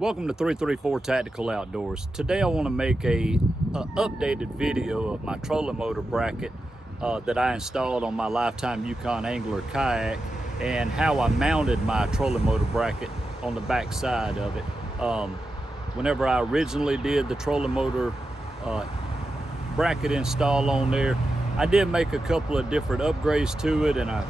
Welcome to 334 Tactical Outdoors. Today I want to make a updated video of my trolling motor bracket that I installed on my Lifetime Yukon Angler kayak and how I mounted my trolling motor bracket on the back side of it. Whenever I originally did the trolling motor bracket install on there, I did make a couple of different upgrades to it, and I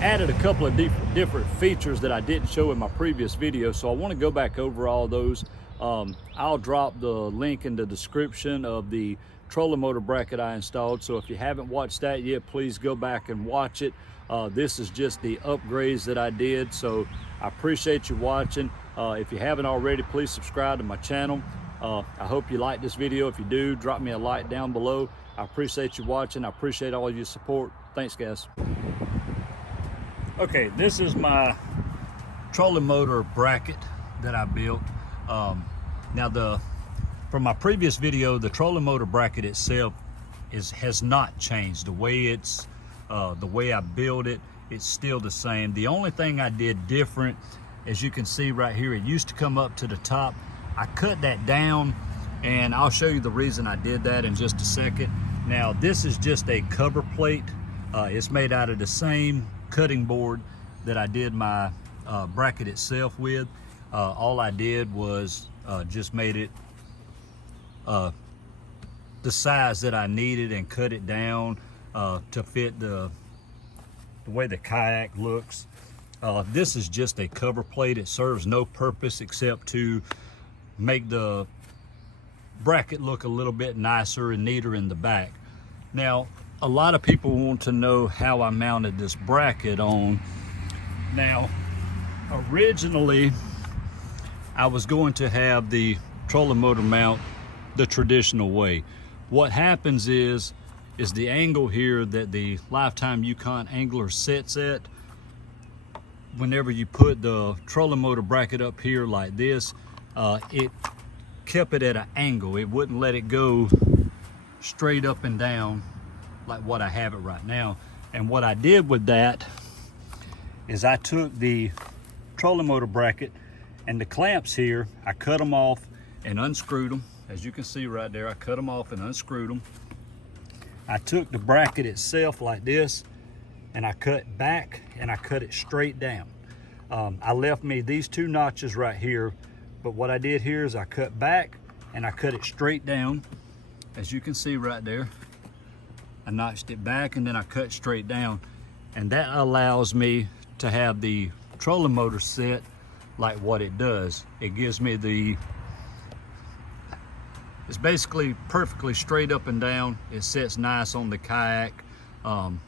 added a couple of different features that I didn't show in my previous video, so I want to go back over all those. I'll drop the link in the description of the trolling motor bracket I installed, so if you haven't watched that yet, please go back and watch it. This is just the upgrades that I did, so I appreciate you watching. If you haven't already, please subscribe to my channel. I hope you like this video. If you do, drop me a like down below. I appreciate you watching. I appreciate all your support. Thanks, guys. Okay, this is my trolling motor bracket that I built. Now, from my previous video, the trolling motor bracket itself has not changed. The way I built it, it's still the same. The only thing I did different, as you can see right here, it used to come up to the top. I cut that down, and I'll show you the reason I did that in just a second. Now, this is just a cover plate. It's made out of the same cutting board that I did my bracket itself with. All I did was just made it the size that I needed and cut it down to fit the way the kayak looks. This is just a cover plate. It serves no purpose except to make the bracket look a little bit nicer and neater in the back. Now, a lot of people want to know how I mounted this bracket on. Now, originally, I was going to have the trolling motor mount the traditional way. What happens is the angle here that the Lifetime Yukon Angler sits at, whenever you put the trolling motor bracket up here like this, it kept it at an angle. It wouldn't let it go straight up and down like what I have it right now. And what I did with that is I took the trolling motor bracket and the clamps here, I cut them off and unscrewed them. As you can see right there, I cut them off and unscrewed them. I took the bracket itself like this, and I cut back and I cut it straight down. I left me these two notches right here, but what I did here is I cut back and I cut it straight down. As you can see right there, I notched it back and then I cut straight down, and that allows me to have the trolling motor set like what it does. It gives me it's basically perfectly straight up and down. It sits nice on the kayak, and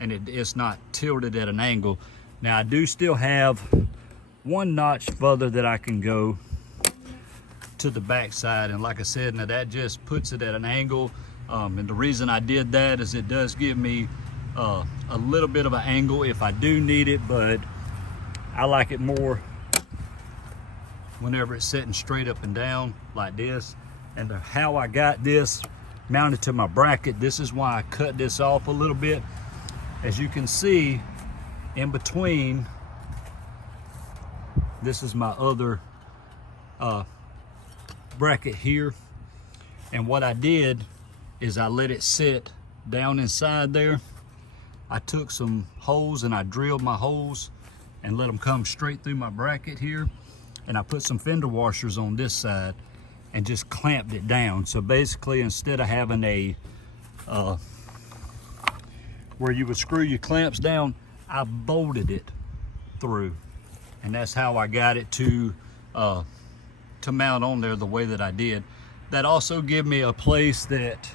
it's not tilted at an angle. Now, I do still have one notch further that I can go to the back side, and like I said, now that just puts it at an angle. And the reason I did that is it does give me a little bit of an angle if I do need it, but I like it more whenever it's sitting straight up and down like this. And how I got this mounted to my bracket, this is why I cut this off a little bit. As you can see, in between, this is my other bracket here. And what I did is I let it sit down inside there. I took some holes and I drilled my holes and let them come straight through my bracket here. And I put some fender washers on this side and just clamped it down. So basically, instead of having a where you would screw your clamps down, I bolted it through, and that's how I got it to mount on there the way that I did. That also gave me a place that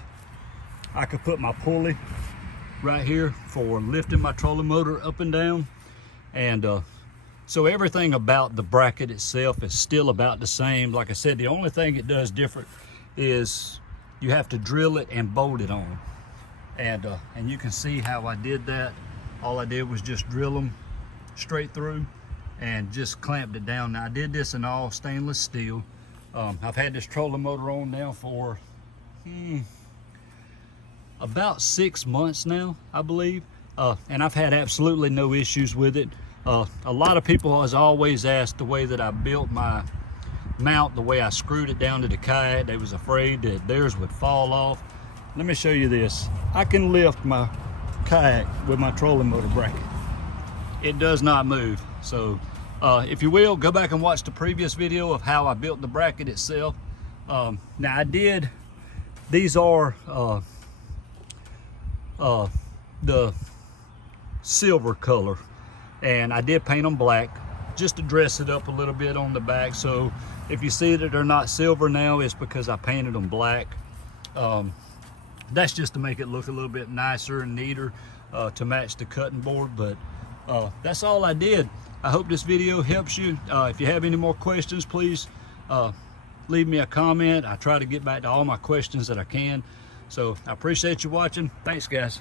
I could put my pulley right here for lifting my trolling motor up and down. And so everything about the bracket itself is still about the same. Like I said, the only thing it does different is you have to drill it and bolt it on. And you can see how I did that. All I did was just drill them straight through and just clamped it down. Now, I did this in all stainless steel. I've had this trolling motor on now for about 6 months now, I believe. And I've had absolutely no issues with it. A lot of people has always asked the way that I built my mount, the way I screwed it down to the kayak. They was afraid that theirs would fall off. Let me show you this. I can lift my kayak with my trolling motor bracket. It does not move. So if you will, go back and watch the previous video of how I built the bracket itself. Now these are the silver color, and I did paint them black just to dress it up a little bit on the back. So if you see that they're not silver now, it's because I painted them black. That's just to make it look a little bit nicer and neater to match the cutting board. But that's all I did. I hope this video helps you. If you have any more questions, please leave me a comment. I try to get back to all my questions that I can. So I appreciate you watching. Thanks, guys.